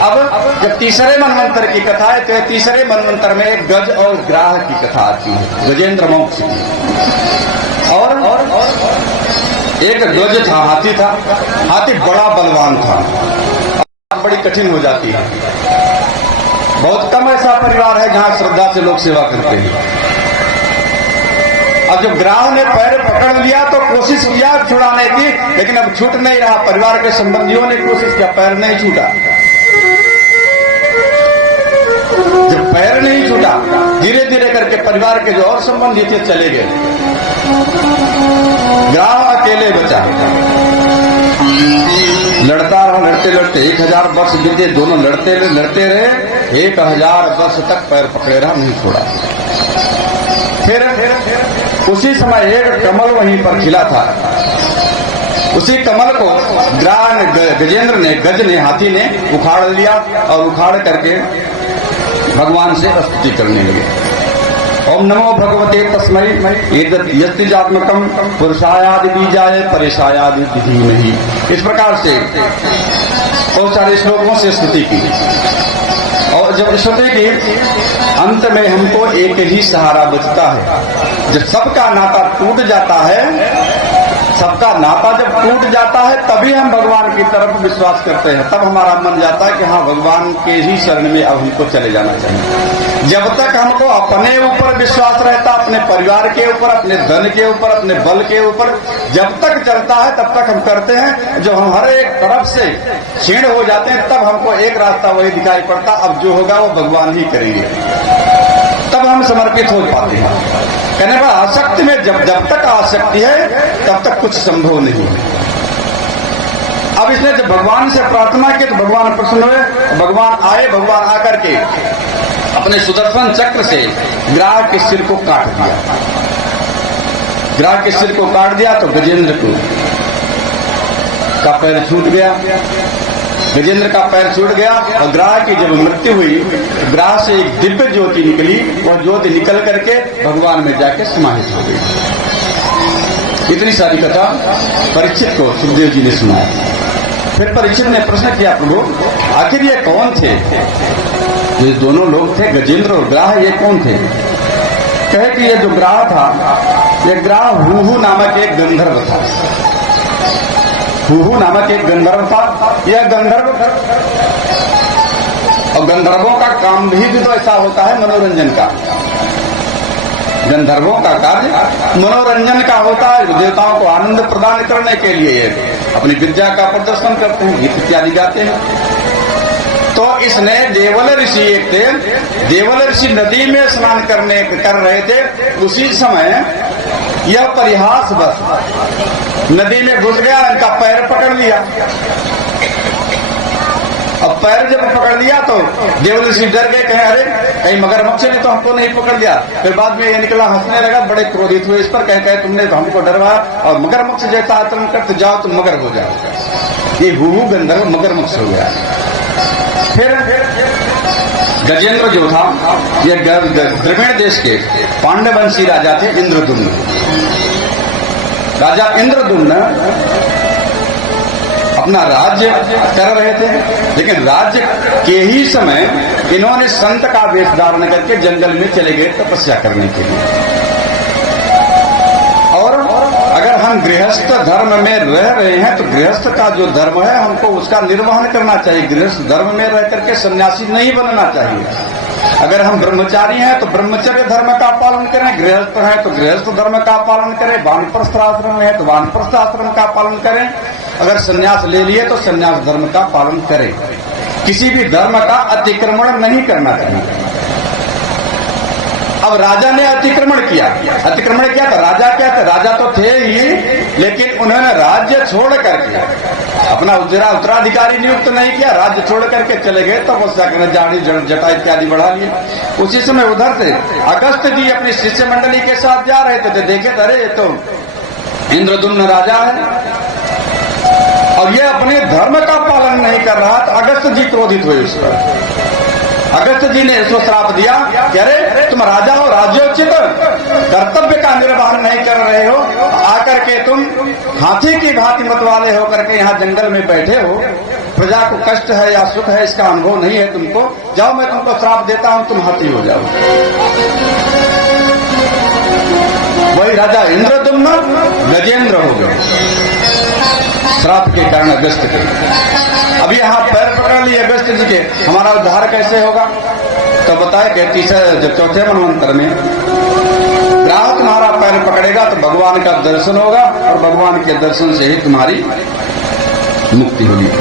अब जब तीसरे मनवंतर की कथा है तो तीसरे मनवंतर में एक गज और ग्राह की कथा आती है, गजेंद्र मोक्ष की। और एक गज था, हाथी था, हाथी बड़ा बलवान था, बड़ी कठिन हो जाती है। बहुत कम ऐसा परिवार है जहां श्रद्धा से लोग सेवा करते हैं। अब जब ग्राह ने पैर पकड़ लिया तो कोशिश किया छुड़ाने की, लेकिन अब छूट नहीं रहा। परिवार के संबंधियों ने कोशिश किया, पैर नहीं छूटा। जब पैर नहीं छूटा, धीरे धीरे करके परिवार के जो और संबंधी थे चले गए, ग्राह अकेले बचा। लड़ता रहा, लड़ते लड़ते 1000 वर्ष बीते, दोनों लड़ते रहे, 1000 वर्ष तक पैर पकड़े रहा, नहीं छोड़ा। फिर उसी समय एक कमल वहीं पर खिला था। उसी कमल को गजेंद्र ने, गज ने, हाथी ने उखाड़ लिया और उखाड़ करके भगवान से स्तुति करने लगे। ओम नमो भगवते तस्मै एतत् यस्तिजात्मकं पुरुषायादि बीजाय परेशायादि धीमहि। इस प्रकार से बहुत सारे श्लोकों से स्तुति की। और जब स्तुति की, अंत में हमको एक ही सहारा बचता है। जब सबका नाता टूट जाता है, सबका नाता जब टूट जाता है, तभी हम भगवान की तरफ विश्वास करते हैं। तब हमारा मन जाता है कि हाँ, भगवान के ही शरण में अब हमको चले जाना चाहिए। जब तक हमको अपने ऊपर विश्वास रहता, अपने परिवार के ऊपर, अपने धन के ऊपर, अपने बल के ऊपर जब तक चलता है, तब तक हम करते हैं। जब हम हर एक तरफ से क्षीण हो जाते हैं, तब हमको एक रास्ता वही दिखाई पड़ता, अब जो होगा वो भगवान ही करेंगे। तब हम समर्पित हो पाते हैं। कहने का आसक्ति में जब तक आसक्ति है, तब तक कुछ संभव नहीं है। अब इसने जब भगवान से प्रार्थना की तो भगवान प्रसन्न हुए। भगवान आए, भगवान आकर के अपने सुदर्शन चक्र से ग्राह के सिर को काट दिया। ग्राह के सिर को काट दिया तो गजेंद्र का पैर छूट गया। गजेंद्र का पैर छूट गया और ग्राह की जब मृत्यु हुई, ग्राह से एक दिव्य ज्योति निकली। वह ज्योति निकल करके भगवान में जाके समाहित हो गई। इतनी सारी कथा परीक्षित को सुखदेव जी ने सुनाया। फिर परीक्षित ने प्रश्न किया, प्रभु आखिर ये कौन थे? ये दोनों लोग थे, गजेंद्र और ग्राह, ये कौन थे? कहे कि ये जो ग्राह था, ये ग्राह हुहु नामक एक गंधर्व था। हुहु नामक एक गंधर्व था। यह गंधर्व, और गंधर्वों का काम भी तो ऐसा होता है मनोरंजन का। गंधर्वों का कार्य मनोरंजन का होता है। देवताओं को आनंद प्रदान करने के लिए ये अपनी विद्या का प्रदर्शन करते हैं, गीत इत्यादि गाते हैं। तो इसने देवल ऋषि एक थे, देवल ऋषि नदी में स्नान कर रहे थे। उसी समय यह परिहास बस नदी में घुस गया, इनका पैर पकड़ लिया। अब पैर जब पकड़ लिया तो देवल ऋषि डर गए, कहे अरे कहीं मगरमच्छ ने तो हमको नहीं पकड़ लिया। फिर बाद में ये निकला, हंसने लगा, बड़े क्रोधित हुए इस पर, कहे तुमने तो हमको डरवाया और मगरमच्छ जैसा आचरण करते जाओ तो मगर हो जाओ। ये हुहु गंधर्व मगरमच्छ हो गया। फिर गजेंद्र जो था, यह द्रविड़ देश के पांडवंशी राजा थे, इंद्रदुम्न। राजा इंद्रदुम्न अपना राज्य कर रहे थे, लेकिन राज्य के ही समय इन्होंने संत का वेश धारण करके जंगल में चले गए तपस्या करने के लिए। और अगर हम गृहस्थ धर्म में रह रहे हैं तो गृहस्थ का जो धर्म है हमको उसका निर्वहन करना चाहिए। गृहस्थ धर्म में रह करके सन्यासी नहीं बनना चाहिए। अगर हम ब्रह्मचारी हैं तो ब्रह्मचर्य धर्म का पालन करें, गृहस्थ हैं तो गृहस्थ धर्म का पालन करें, वानप्रस्थ आश्रम है तो वानप्रस्थ आश्रम का पालन करें, अगर संन्यास ले लिए तो संन्यास धर्म का पालन करें। किसी भी धर्म का अतिक्रमण नहीं करना चाहिए। अब राजा ने अतिक्रमण किया। अतिक्रमण किया तो राजा क्या था? राजा तो थे ही, लेकिन उन्होंने राज्य छोड़ करके अपना उत्तराधिकारी नियुक्त नहीं किया, राज्य छोड़ करके चले गए तपस्या करने, दाढ़ी जटा इत्यादि बढ़ा लिए। उसी समय उधर से अगस्त जी अपनी शिष्य मंडली के साथ जा रहे थे, देखे अरे ये तो इंद्रदुम्न राजा है और ये अपने धर्म का पालन नहीं कर रहा। तो अगस्त जी क्रोधित हुए उस पर। अगस्त जी ने इसको श्राप दिया कि अरे तुम राजा हो, राज्योचित कर्तव्य का निर्वहन नहीं कर रहे हो, आकर के तुम हाथी की भांति मतवाले होकर के यहाँ जंगल में बैठे हो, प्रजा को कष्ट है या सुख है इसका अनुभव नहीं है तुमको, जाओ मैं तुमको श्राप देता हूं, तुम हाथी हो जाओ। वही राजा इंद्रद्युम्न गजेंद्र हो गए श्राप के कारण अगस्त के। अब यहाँ पैर पकड़ लिए अगस्त जी के, हमारा उद्धार कैसे होगा? तो बताए कि तीसरे जब चौथे मनवंतर में ग्राह तुम्हारा पैर पकड़ेगा तो भगवान का दर्शन होगा और भगवान के दर्शन से ही तुम्हारी मुक्ति होगी।